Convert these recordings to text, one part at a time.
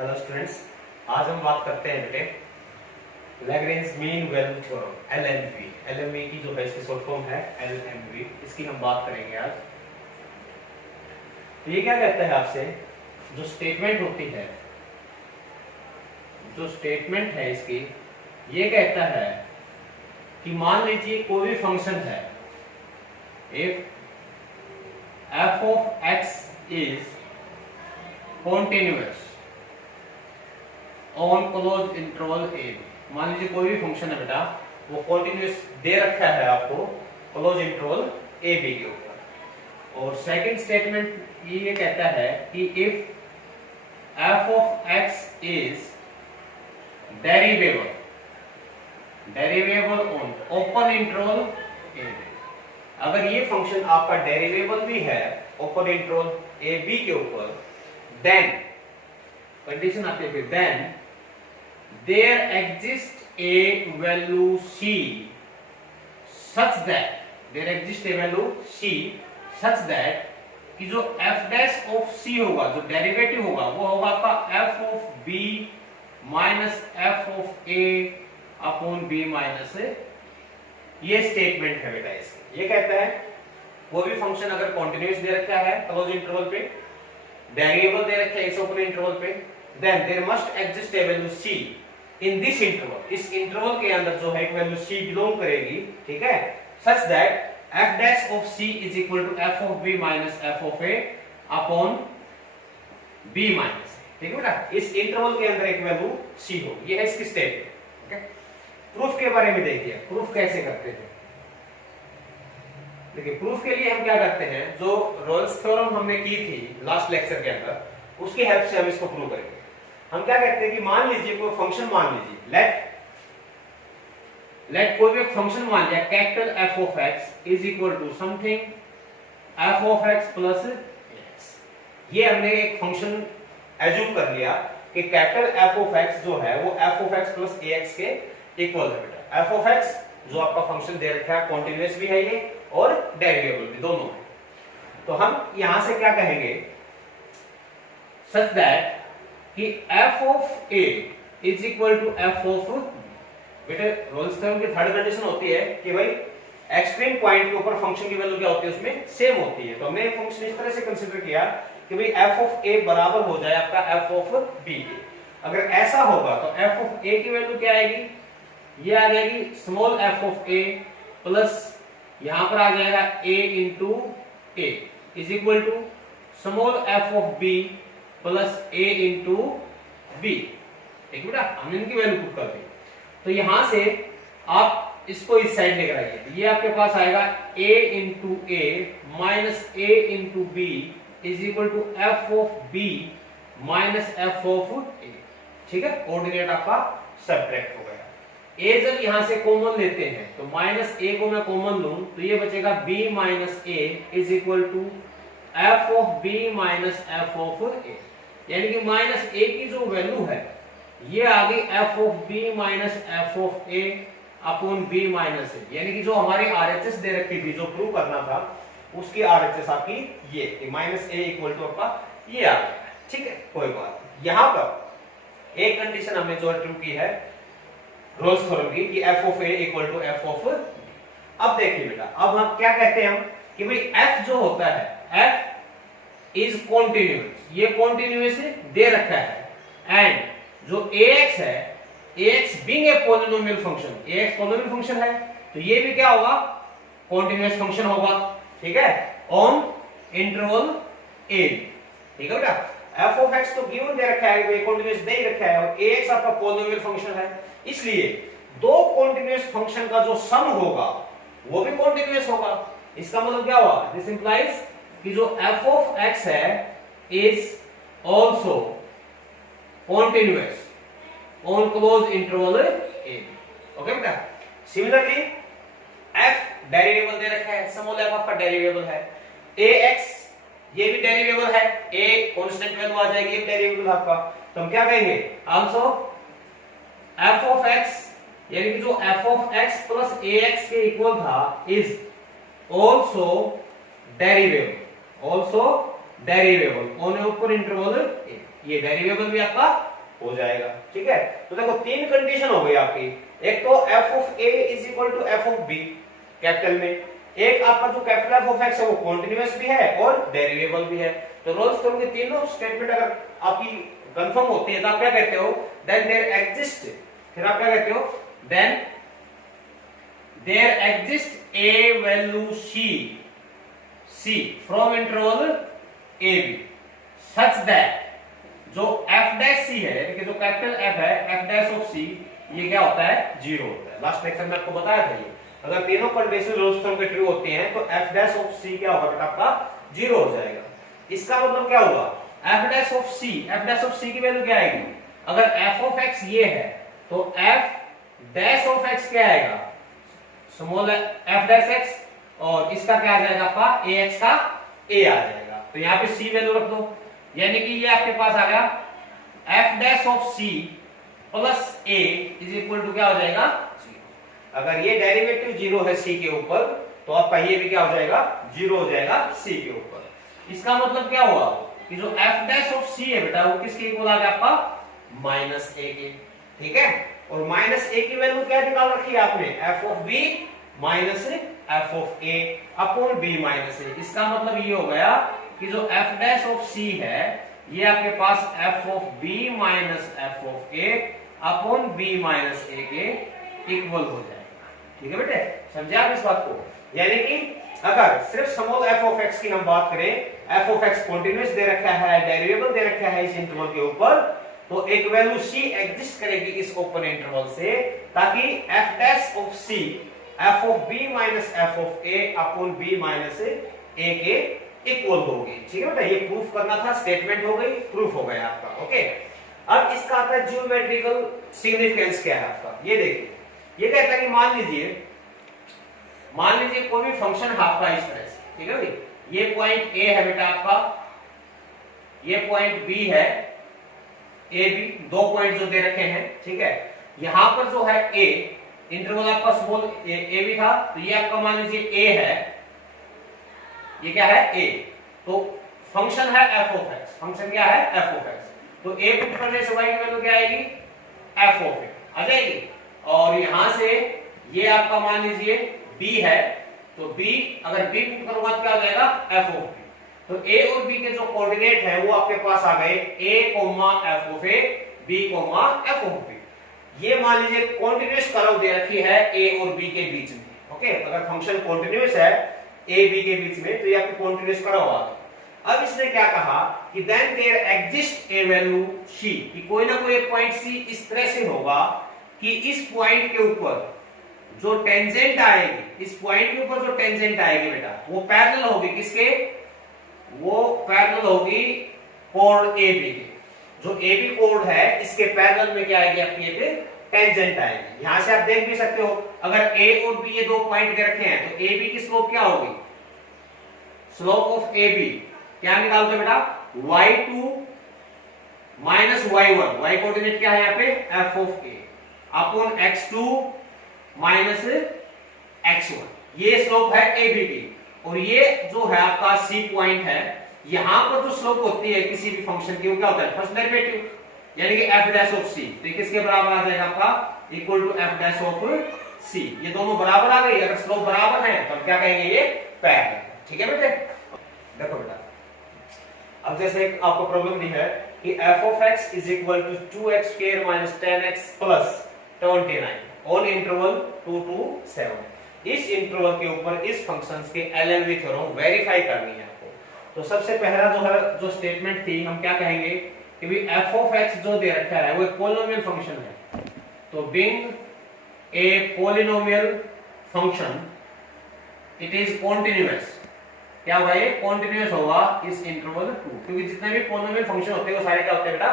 Hello students, आज हम बात करते हैं बेटे Lagrange mean value theorem LMV. LMV की जो है इसकी शॉर्ट फॉर्म है एलएमवी, इसकी हम बात करेंगे आज। तो ये क्या कहता है आपसे, जो स्टेटमेंट होती है, जो स्टेटमेंट है इसकी, ये कहता है कि मान लीजिए कोई भी फंक्शन है, if f of x is continuous on close interval a। मान लीजिए कोई भी फंक्शन है बेटा, वो कॉन्टिन्यूस दे रखा है आपको क्लोज इंटरवल a b के ऊपर। और सेकंड स्टेटमेंट ये कहता है कि if f of x is derivable on open interval a b। अगर ये फंक्शन आपका डेरिवेबल भी है ओपन इंटरवल a b के ऊपर, देन कंडीशन आती है, फिर then there exist a value c such that, there exist a value c such that कि जो f डैश ऑफ c होगा, जो डेरिवेटिव होगा, वो होगा आपका f of b minus f of a upon b minus a। ये statement है बेटा इसकी। ये कहता है वो भी फंक्शन अगर कॉन्टिन्यूअस दे रखा है क्लोज इंटरवल पे, वेरिएबल दे रखा है इस ओपन इंटरवल पे, then there must exist a value c in this interval. इस इंटरवल के अंदर जो है एक वैल्यू c बिलोंग करेगी, ठीक है, such that f dash of c is equal to f of b minus f of a upon b minus, ठीक है बेटा। इस इंटरवल के अंदर एक वैल्यू c हो, ये है इसकी स्टेटमेंट। ओके, प्रूफ के बारे में देखिए, प्रूफ कैसे करते हैं। देखिए, प्रूफ के लिए हम क्या करते हैं, जो रोल्स थ्योरम हमने की थी लास्ट लेक्चर के अंदर, उसकी हेल्प से हम इसको प्रूव करेंगे। हम क्या कहते हैं कि मान लीजिए कोई फंक्शन, मान लीजिए लेट कोई भी फंक्शन मान लिया, capital f of x is equal to something f of x plus x। ये हमने एक फंक्शन एज्यूम कर लिया कि कैपिटल f ऑफ x जो है वो f of x plus ax के इक्वल है बेटा। f ऑफ x जो आपका फंक्शन दे रखा है, कॉन्टिन्यूअस भी है ये और डेरिवेबल भी, दोनों है। तो हम यहां से क्या कहेंगे, सच दैट कि f of a is equal to f of, बेटे रोल्स थ्योरम की थर्ड कंडीशन होती है कि भाई एक्सट्रीम पॉइंट के ऊपर फंक्शन की वैल्यू क्या होती है, उसमें सेम होती है। तो हमने फंक्शन इस तरह से कंसीडर किया कि भाई f ऑफ a बराबर हो जाए आपका f ऑफ b के। अगर ऐसा होगा तो f ऑफ a की वैल्यू क्या आएगी, ये आ जाएगी small f of a plus यहां पर आ जाएगा a into a is equal to small f of b plus a into b। ठीक बेटा, हमने इनकी वैल्यू पुट कर दी। तो यहां से आप इसको इस साइड लेकर आइए, ये आपके पास आएगा a into a minus a into b is equal to f of b minus f of a। ठीक है, ऑर्डिनेट आपका सब्ट्रैक्ट हो गया। a जब यहां से कॉमन लेते हैं तो माइनस a को मैं कॉमन लूं तो ये बचेगा b minus a is equal to f of b minus f of a। यानी कि माइनस a की जो वैल्यू है ये आ गई f of b minus f of a upon b minus a। यानी कि जो हमारी RHS दे रखी थी, जो प्रूव करना था, उसकी RHS आपकी ये माइनस a इक्वल टू आपका ये आ गया। ठीक है, कोई बात। यहां पर एक कंडीशन हमने जो ट्रू की है रोल्स थ्योरम की कि f of a equal to f of b। अब देखिए बेटा, अब हम क्या कहते हैं हम कि भाई f जो होता है f इज कॉन्टिन्यूअस, ये कॉन्टिन्यूअस दे रखा है, एंड जो ax है, ax being a polynomial function, ax polynomial function है तो ये भी क्या होगा, कॉन्टिन्यूअस फंक्शन होगा। ठीक है, ऑन इंटरवल a। ठीक है बेटा, f ऑफ x तो गिवन दे रखा है, कॉन्टिन्यूअस दे ही रखा है, और ax आपका पॉलिनोमियल फंक्शन है, इसलिए दो कॉन्टिन्यूअस फंक्शन का जो सम होगा वो भी कॉन्टिन्यूअस होगा। इसका मतलब क्या हुआ, दिस इंप्लाइज कि जो f ऑफ x है is also continuous on close interval a। Okay बेटा, सिमिलरली f डेरिवेबल दे रखा है, स्मॉल f आपका डेरिवेबल है, ax ये भी डेरिवेबल है, a कांस्टेंट वैल्यू आ जाएगी, ये डेरिवेबल आपका। तो हम क्या कहेंगे, आल्सो f ऑफ x, यानी कि जो f of x plus ax के इक्वल था इज आल्सो डेरिवेबल ऑन ऊपर इंटरवल, ये डेरिवेबल भी आपका हो जाएगा। ठीक है, तो देखो तीन कंडीशन हो गई आपकी, एक तो f of a is equal to f of b capital में, एक आपका जो कैपिटल f ऑफ x है वो कॉन्टिन्यूअस भी है और डेरिवेबल भी है। तो रोल्स थ्योरम के तीनों स्टेटमेंट अगर आपकी कंफर्म होती है तो आप क्या कहते हो, देन देयर एग्जिस्ट, फिर आप क्या कहते हो, then there exist a value c from interval a b such that जो f डैश c है, यानी कि जो कैपिटल f है f डैश ऑफ c, ये क्या होता है, जीरो होता है। लास्ट लेक्चर में आपको बताया था ये, अगर तीनों कंडीशन रोल्स थ्योरम के ट्रू होती हैं तो f डैश ऑफ c क्या होगा बेटा, आपका जीरो हो जाएगा। इसका मतलब क्या हुआ, f डैश ऑफ c की वैल्यू क्या आएगी, अगर f ऑफ x ये है तो f डैश ऑफ x क्या आएगा, स्मॉल f डैश x, और इसका क्या आ जाएगा आपका ax का a आ जाएगा। तो यहाँ पे c वैल्यू रख दो, यानी कि ये आपके पास आ गया f dash of c plus a is equal to क्या हो जाएगा, अगर ये डेरिवेटिव जीरो है c के ऊपर तो आपका ये भी क्या हो जाएगा, जीरो हो जाएगा c के ऊपर। इसका मतलब क्या हुआ कि जो f डैश ऑफ c है बेटा वो किसके इक्वल आ गया आपका, माइनस a के। ठीक है, और माइनस a की वैल्यू क्या निकाल रखी है आपने, f of b minus f of a upon b minus a। इसका मतलब ये हो गया कि जो f डैश ऑफ c है ये आपके पास f of b minus f of a upon b minus a के इक्वल हो जाएगा। ठीक है बेटे, समझे आप इस बात को, यानी कि अगर सिर्फ स्मॉल f ऑफ x की हम बात करें, f ऑफ x कॉन्टिन्यूअस दे रखा है, डेरिवेबल दे रखा है इस इंटरवल के ऊपर, तो एक वैल्यू c एग्जिस्ट करेगी इस ओपन इंटरवल से, ताकि f dash of c f of b minus f of a upon b minus a के इक्वल होगी। ठीक है बेटा, ये प्रूफ करना था, स्टेटमेंट हो गई, प्रूफ हो गया आपका। ओके, अब इसका आता है ज्योमेट्रिकल सिग्निफिकेंस क्या है आपका, ये देखिए, ये कहता है कि मान लीजिए कोई भी फंक्शन आपका इस तरह से, ठीक है भाई, ये पॉइंट a है बेटा आपका, ये पॉइंट b है, a b दो पॉइंट जो दे रखे हैं। ठीक है, यहां पर जो है a इंटरवल आपका स्मॉल a b था, तो ये आपका मान लीजिए a है, ये क्या है a, तो फंक्शन है f ऑफ x, फंक्शन क्या है f ऑफ x, तो a पुट करने से y की वैल्यू क्या आएगी, f ऑफ x आ जाएगी, और यहां से ये आपका मान लीजिए b है, तो b अगर b पुट करूंगा तो क्या हो जाएगा, f ऑफ b। तो a और b के जो कोऑर्डिनेट है वो आपके पास आ गए a, f of a, b, f of b। ये मान लीजिए कॉन्टिन्यूअस कर्व दे रखी है a और b के बीच में। ओके, अगर फंक्शन कॉन्टिन्यूअस है a b के बीच में तो ये आपको कॉन्टिन्यूअस कर्व आ गया। अब इसने क्या कहा कि then there exist a value c, कि कोई ना कोई एक पॉइंट c इस तरह से होगा कि इस पॉइंट के ऊपर जो टेंजेंट आएगी, इस पॉइंट के ऊपर जो टेंजेंट आएगी बेटा वो पैरेलल होगी किसके, वो पैरेलल होगी कोड AB के। जो AB कोड है इसके पैरेलल में क्या आएगी आपकी, ये पे टेंजेंट आएगी। यहां से आप देख भी सकते हो, अगर A और B ये दो पॉइंट दे रखे हैं तो AB की स्लोप क्या होगी, स्लोप ऑफ AB क्या निकालते बेटा, y2 minus y1, y coordinate क्या है यहाँ पे, f of a upon x2 minus x1, ये स्लोप है AB की। और ये जो है आपका C पॉइंट है, यहां पर जो स्लोप होती है किसी भी फंक्शन की वो क्या होता है, फर्स्ट डेरिवेटिव, यानी कि f डैश ऑफ c, तो किसके बराबर आ जाएगा आपका, equal to f dash of c। ये दोनों बराबर आ गई, अगर स्लोप बराबर है तो क्या कहेंगे, ये पैरेलल। ठीक है बेटे, देखो बेटा, अब जैसे आपको प्रॉब्लम दी है कि f of x is equal to 2x square minus 10x plus 29 on interval 2 to 7। इस इंटरवल के ऊपर इस फंक्शंस के एलएलवी थ्योरम वेरीफाई करनी है आपको। तो सबसे पहला जो है जो स्टेटमेंट थी, हम क्या कहेंगे कि भी f of x जो दे रखा है वो एक पॉलिनोमियल फंक्शन है, तो being a polynomial function it is continuous, क्या होगा, ये कॉन्टिन्यूअस होगा इस इंटरवल 2, क्योंकि जितने भी पॉलिनोमियल फंक्शन होते हैं वो सारे क्या होते हैं बेटा,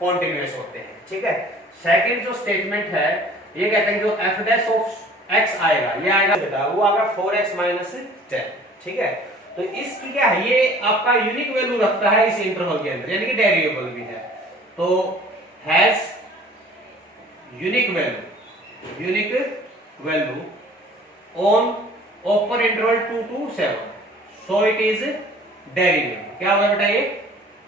कॉन्टिन्यूअस होते हैं। ठीक है, सेकंड जो स्टेटमेंट है ये कहते हैं जो f डैश ऑफ x आएगा, ये आएगा बेटा वो आएगा 4x माइनस 10। ठीक है, तो इसकी क्या है, ये आपका यूनिक वैल्यू रखता है इस इंटरवल के अंदर, यानी कि डेरिवेबल भी है, तो has unique value on open interval 2 to 7, so it is derivable. क्या होगा बेटा, ये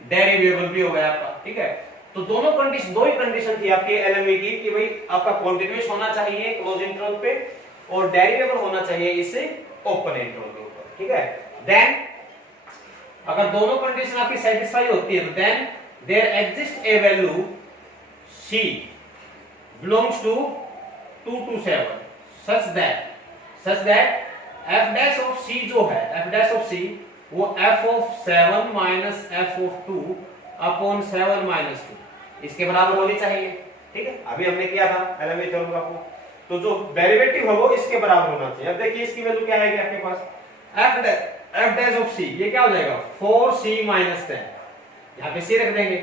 डेरिवेबल भी हो गया आपका। ठीक है, तो दोनों कंडीशन, दो ही कंडीशन थी आपके एलएमवी की कि भाई आपका कॉन्टिन्यूअस होना चाहिए क्लोज इंटरवल पे और डेरिवेबल होना चाहिए इससे ओपन इंटरवल के ऊपर, ठीक है। देन अगर दोनों कंडीशन आपकी सेटिस्फाई होती है तो then there exist a value c belongs to 2 to 7 such that f dash of c जो है f dash of c वो f of 7 minus f of 2 upon 7 minus 2 इसके बराबर होनी चाहिए, ठीक है। अभी हमने किया था एलएमवी थ्योरम का, तो जो डेरिवेटिव है वो इसके बराबर होना चाहिए। अब देखिए इसकी वैल्यू क्या आएगी आपके पास, f dash of c ये क्या हो जाएगा 4c minus 10, यहाँ पे c रख देंगे,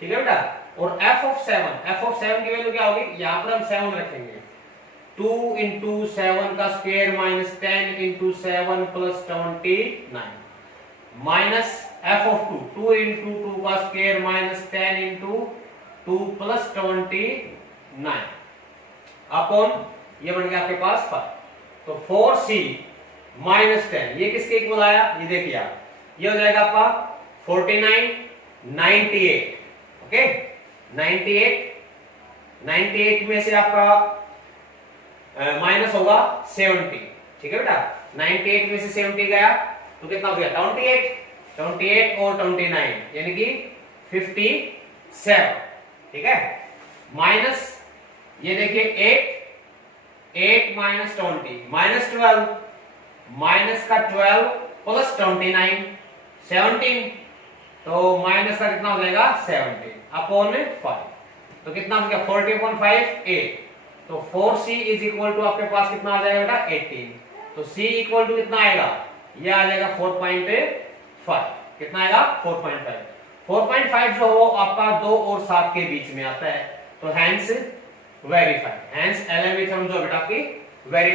ठीक है बेटा। और f of 7 की वैल्यू क्या होगी, यहाँ पर हम 7 रखेंगे, 2 into 7 का square minus 10 into 7 plus 29 minus f of 2 into 2 का square minus 10 into 2 plus 29 upon ये बन गया आपके पास 5। तो 4c माइनस 10 ये किसके इक्वल आया, ये देखिए आप, ये हो जाएगा आपका 49 98, ओके। 98 में से आपका माइनस होगा 70, ठीक है बेटा। 98 में से 70 गया तो कितना हो गया 28 और 29 यानी कि 57, ठीक है। माइनस ये देखिए 8 माइनस 20 माइनस 12 माइनस का 12 प्लस 29 17, तो माइनस का कितना हो जाएगा 17 अपॉन 5, तो कितना हो गया 40.5 8, तो 4c इज इक्वल टू आपके पास कितना आ जाएगा बेटा 18, तो c इक्वल टू कितना आएगा, ये आ जाएगा 4.5, कितना आएगा 4.5 जो हो आपका 2 और 7 के बीच में आता है, तो hence verify, hence LMV theorem जो बेटा आपकी वेरीफाई